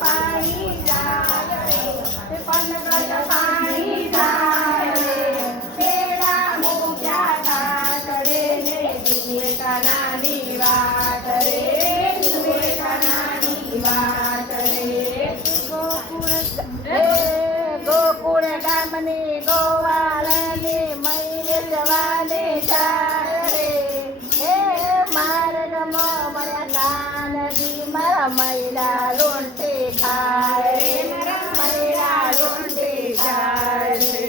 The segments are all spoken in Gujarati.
પાણી જાય રે પનગલ પાણી જાય રે પેડા મૂક્યા કાતડે ને વિવેકાનાની વાત રે વિવેકાનાની વાત રે ગોકુળ ગામની ગોવાળની મૈને જવાને જાય રે હે માર્ગમાં મળ્યા કાનજી મારા મૈલા લોંટે ખાય રે મારા મૈલા લોંટે ખાય રે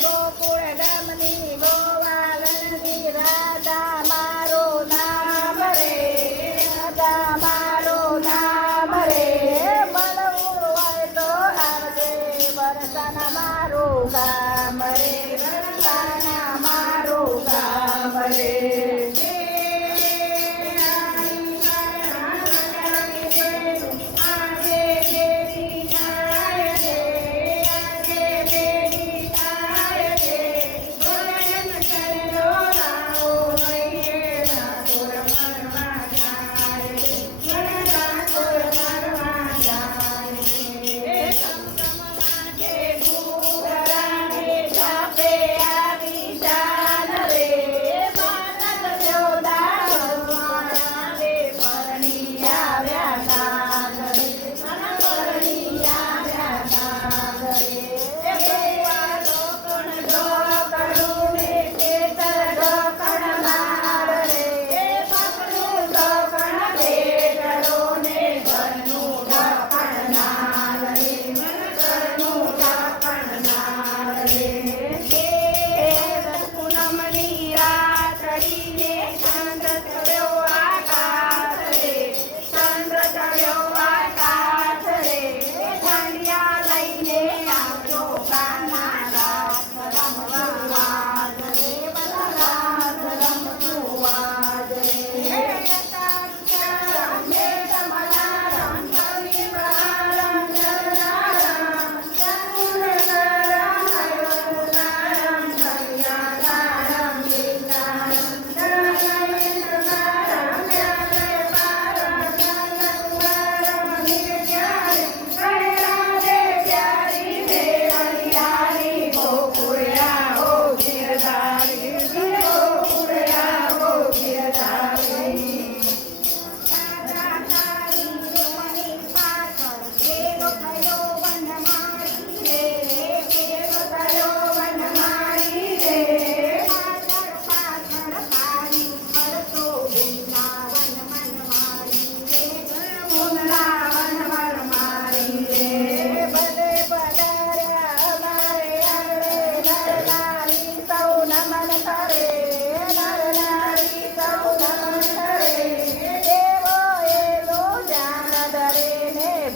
ગોકુળ ગામની ગોવાળની રાધા મારું નામ રે રાધા મારું નામ રે મળવું હોય તો આવજે વરસાના મારું ગામ રે વરસાના મારું ગામ રે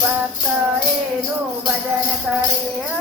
ભક્ત એનું ભજન કરે